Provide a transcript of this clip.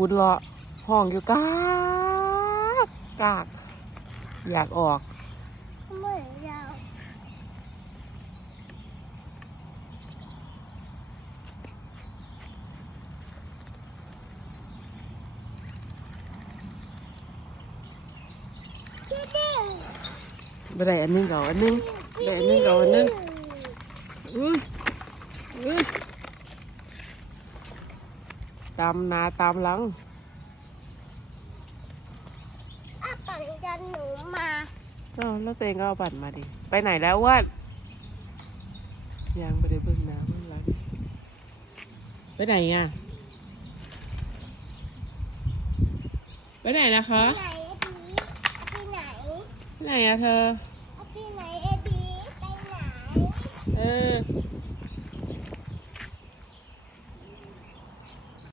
ขุดเลาะห้องอยู่กากกาก อยากออกเหมือนเราพี่ดิ้งบ่ได้อันหนึงเก่าอันหนึงได้อันหนึงเก่าอันหนึงอุ้ยอุ้ย ตามหนาตามหลังอาปังจะหนูมาอ้าวแล้วตัวเองก็เอาบัตรมาดิ ไปไหนแล้วอ้วดยังไม่ได้เบิ่งน้ำมันรักไปไหนอะ ไปไหนนะคะ ไหนเอบีไปไหนไปไหนอะเธอไปไหนเอบีไปไหน เออ